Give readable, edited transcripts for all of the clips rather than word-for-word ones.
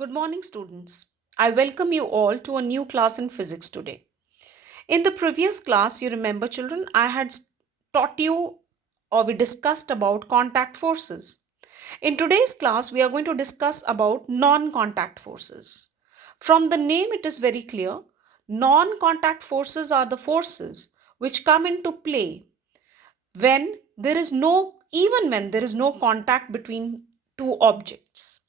Good morning, students. I welcome you all to a new class in physics today. In the previous class, you remember, children, I had taught you or we discussed about contact forces. In today's class, we are going to discuss about non-contact forces. From the name, it is very clear. Non-contact forces are the forces which come into play when there is no, even when there is no contact between two objects.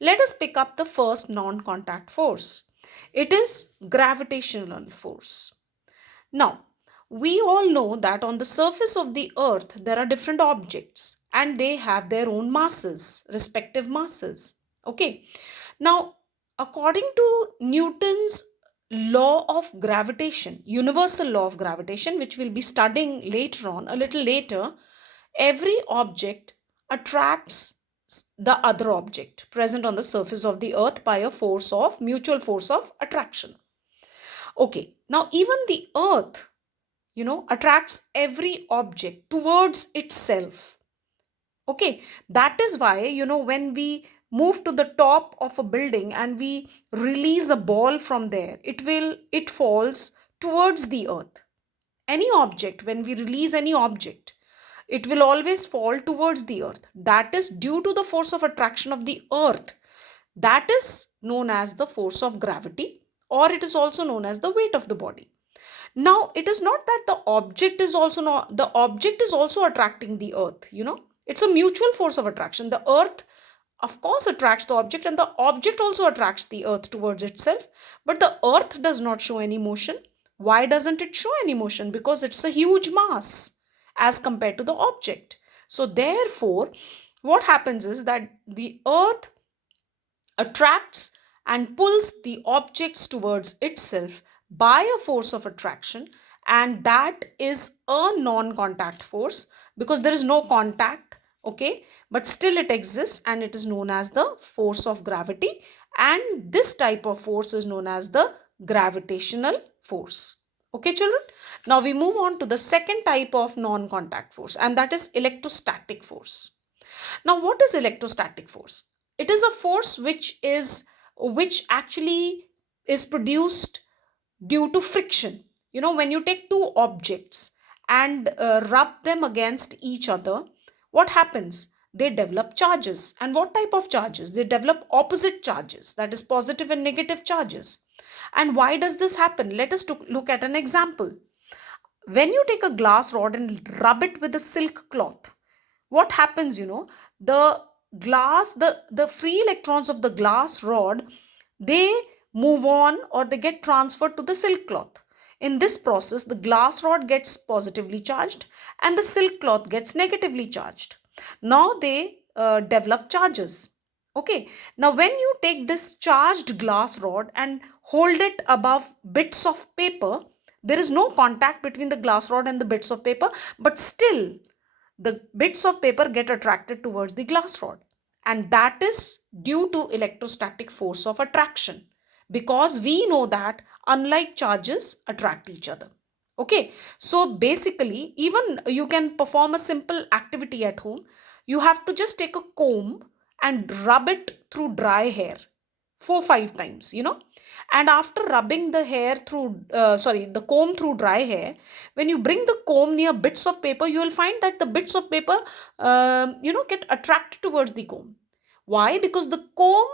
Let us pick up the first non contact force. It is gravitational force. Now, we all know that on the surface of the earth there are different objects and they have their own masses, respective masses. Okay. Now, according to Newton's law of gravitation, universal law of gravitation, which we'll be studying later on, a little later, every object attracts the other object present on the surface of the earth by a force of mutual force of attraction. Okay, now even the earth, attracts every object towards itself. Okay, that is why, when we move to the top of a building and we release a ball from there, it falls towards the earth. Any object, when we release any object, it will always fall towards the earth. That is due to the force of attraction of the earth. That is known as the force of gravity, or it is also known as the weight of the body. Now, it is not that the object is also not, the object is also attracting the earth, It's a mutual force of attraction. The earth, of course, attracts the object, and the object also attracts the earth towards itself. But the earth does not show any motion. Why doesn't it show any motion? Because it's a huge mass as compared to the object. So, therefore, what happens is that the earth attracts and pulls the objects towards itself by a force of attraction, and that is a non-contact force because there is no contact, okay, but still it exists and it is known as the force of gravity, and this type of force is known as the gravitational force. Okay, children, now we move on to the second type of non-contact force, and that is electrostatic force. Now, what is electrostatic force? It is a force which actually is produced due to friction. When you take two objects and rub them against each other, what happens? They develop charges. And what type of charges? They develop opposite charges, that is positive and negative charges. And why does this happen? Let us look at an example. When you take a glass rod and rub it with a silk cloth, what happens? The glass, the free electrons of the glass rod, they move on or they get transferred to the silk cloth. In this process, the glass rod gets positively charged and the silk cloth gets negatively charged. Now they develop charges. Okay, now when you take this charged glass rod and hold it above bits of paper, there is no contact between the glass rod and the bits of paper, but still the bits of paper get attracted towards the glass rod, and that is due to electrostatic force of attraction, because we know that unlike charges attract each other. Okay, so basically, even you can perform a simple activity at home. You have to just take a comb and rub it through dry hair 4 5 times, and after rubbing the hair through the comb through dry hair, when you bring the comb near bits of paper, you will find that the bits of paper get attracted towards the comb. Why? Because the comb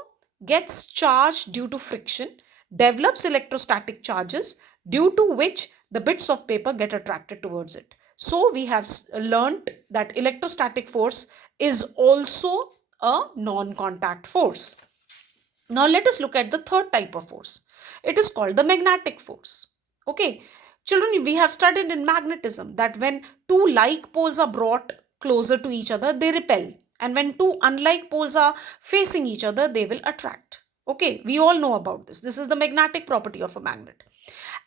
gets charged due to friction, develops electrostatic charges, due to which the bits of paper get attracted towards it. So we have learnt that electrostatic force is also a non-contact force. Now let us look at the third type of force. It is called the magnetic force. Okay, children, we have studied in magnetism that when two like poles are brought closer to each other, they repel. And when two unlike poles are facing each other, they will attract. Okay, we all know about this. This is the magnetic property of a magnet.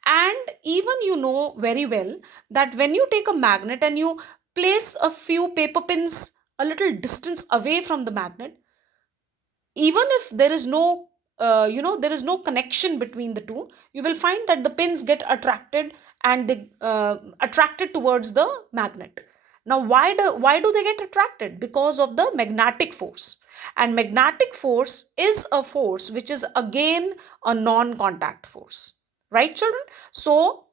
And even you know very well that when you take a magnet and you place a few paper pins a little distance away from the magnet, even if there is no there is no connection between the two, you will find that the pins get attracted and they attracted towards the magnet. Now, why do they get attracted? Because of the magnetic force. And magnetic force is a force which is again a non-contact force. Right, children? So,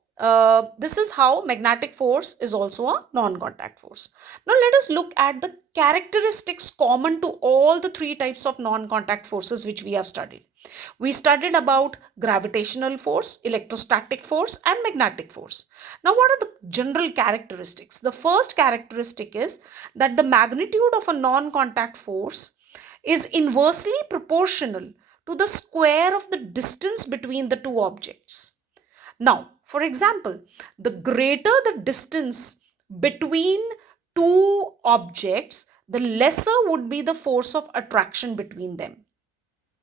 this is how magnetic force is also a non-contact force. Now, let us look at the characteristics common to all the three types of non-contact forces which we have studied. We studied about gravitational force, electrostatic force, and magnetic force. Now, what are the general characteristics? The first characteristic is that the magnitude of a non-contact force is inversely proportional to the square of the distance between the two objects. Now, for example, the greater the distance between two objects, the lesser would be the force of attraction between them.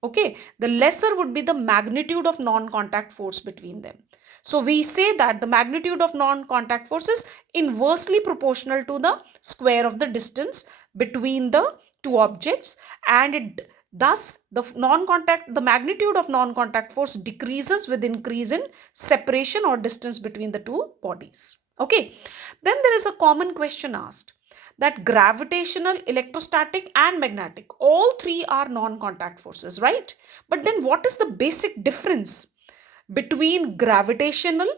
Okay, the lesser would be the magnitude of non-contact force between them. So we say that the magnitude of non-contact force is inversely proportional to the square of the distance between the two objects, and it thus the magnitude of non-contact force decreases with increase in separation or distance between the two bodies. Okay, then there is a common question asked, that gravitational, electrostatic, and magnetic, all three are non-contact forces, right? But then what is the basic difference between gravitational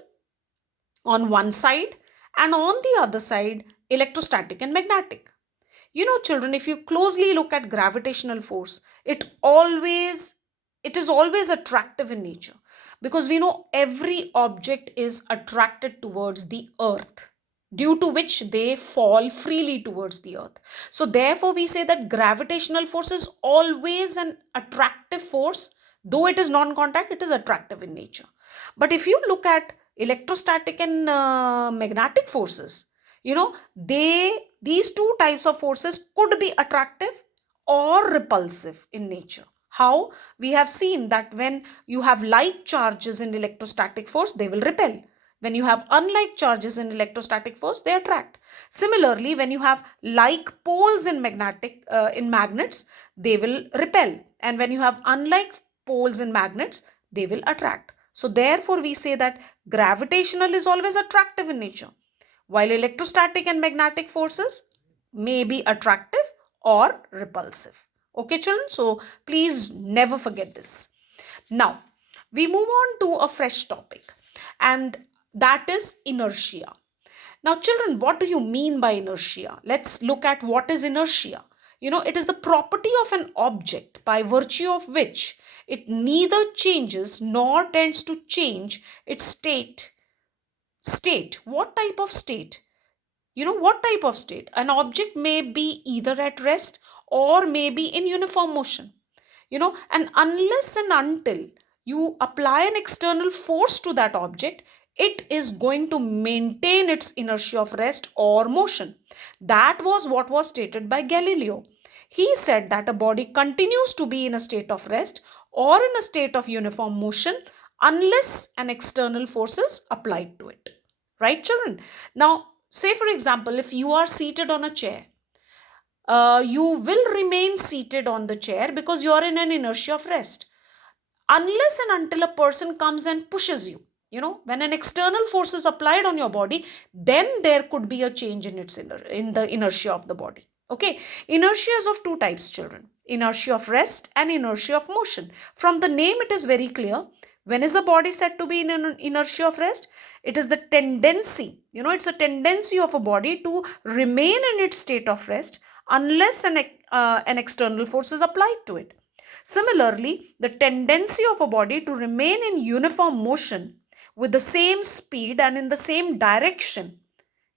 on one side and on the other side electrostatic and magnetic? You know, children, if you closely look at gravitational force, it is always attractive in nature, because we know every object is attracted towards the earth, due to which they fall freely towards the earth. So therefore we say that gravitational force is always an attractive force. Though it is non-contact, it is attractive in nature. But if you look at electrostatic and magnetic forces, you know, these two types of forces could be attractive or repulsive in nature. How? We have seen that when you have like charges in electrostatic force, they will repel. When you have unlike charges in electrostatic force, they attract. Similarly, when you have like poles in magnets, they will repel. And when you have unlike poles in magnets, they will attract. So therefore we say that gravitational is always attractive in nature, while electrostatic and magnetic forces may be attractive or repulsive. Okay, children? So please never forget this. Now, we move on to a fresh topic, and that is inertia. Now, children, what do you mean by inertia? Let's look at what is inertia. You know, it is the property of an object by virtue of which it neither changes nor tends to change its state. What type of state? You know, what type of state? An object may be either at rest or may be in uniform motion. You know, and unless and until you apply an external force to that object, it is going to maintain its inertia of rest or motion. That was what was stated by Galileo. He said that a body continues to be in a state of rest or in a state of uniform motion unless an external force is applied to it. Right, children? Now, say for example, if you are seated on a chair, you will remain seated on the chair because you are in an inertia of rest, unless and until a person comes and pushes you. You know, when an external force is applied on your body, then there could be a change in in the inertia of the body. Okay, inertia is of two types, children: inertia of rest and inertia of motion. From the name, it is very clear. When is a body said to be in an inertia of rest? It is the tendency, you know, it's a tendency of a body to remain in its state of rest unless an external force is applied to it. Similarly, the tendency of a body to remain in uniform motion with the same speed and in the same direction,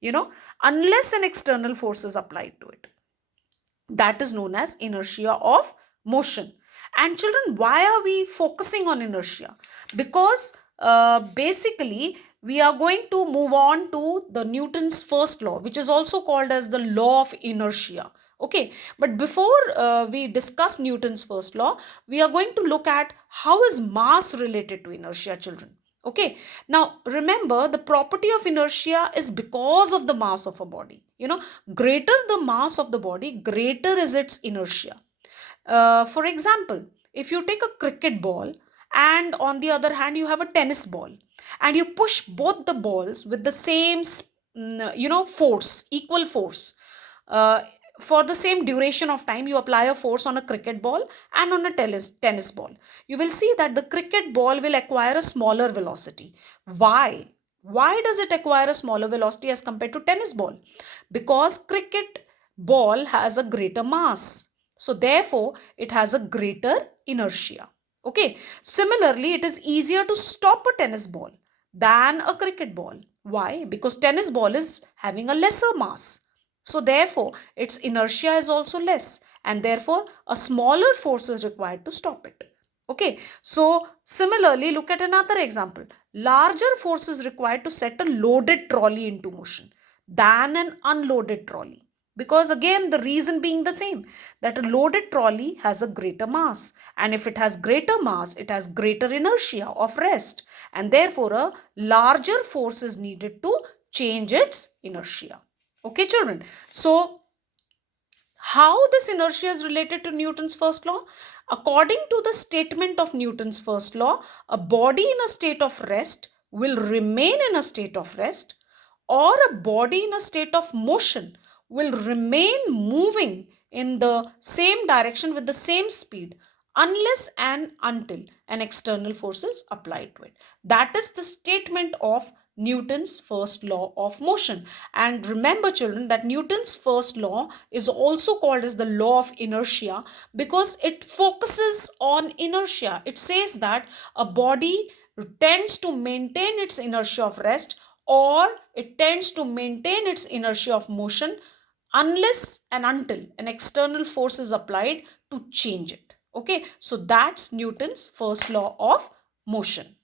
you know, unless an external force is applied to it. That is known as inertia of motion. And children, why are we focusing on inertia? Because basically we are going to move on to the Newton's first law, which is also called as the law of inertia. Okay, but before we discuss Newton's first law, we are going to look at how is mass related to inertia, children. Okay, now remember, the property of inertia is because of the mass of a body. You know, greater the mass of the body, greater is its inertia. For example, if you take a cricket ball and on the other hand you have a tennis ball, and you push both the balls with the same force, equal force. Uh, for the same duration of time, you apply a force on a cricket ball and on a tennis ball. You will see that the cricket ball will acquire a smaller velocity. Why? Why does it acquire a smaller velocity as compared to tennis ball? Because cricket ball has a greater mass. So therefore, it has a greater inertia. Okay. Similarly, it is easier to stop a tennis ball than a cricket ball. Why? Because tennis ball is having a lesser mass. So therefore, its inertia is also less, and therefore a smaller force is required to stop it. Okay. So similarly, look at another example. Larger force is required to set a loaded trolley into motion than an unloaded trolley. Because again, the reason being the same, that a loaded trolley has a greater mass, and if it has greater mass, it has greater inertia of rest, and therefore a larger force is needed to change its inertia. Okay, children. So how this inertia is related to Newton's first law? According to the statement of Newton's first law, a body in a state of rest will remain in a state of rest, or a body in a state of motion will remain moving in the same direction with the same speed unless and until an external force is applied to it. That is the statement of Newton's first law of motion. And remember, children, that Newton's first law is also called as the law of inertia because it focuses on inertia. It says that a body tends to maintain its inertia of rest, or it tends to maintain its inertia of motion unless and until an external force is applied to change it. Okay, so that's Newton's first law of motion.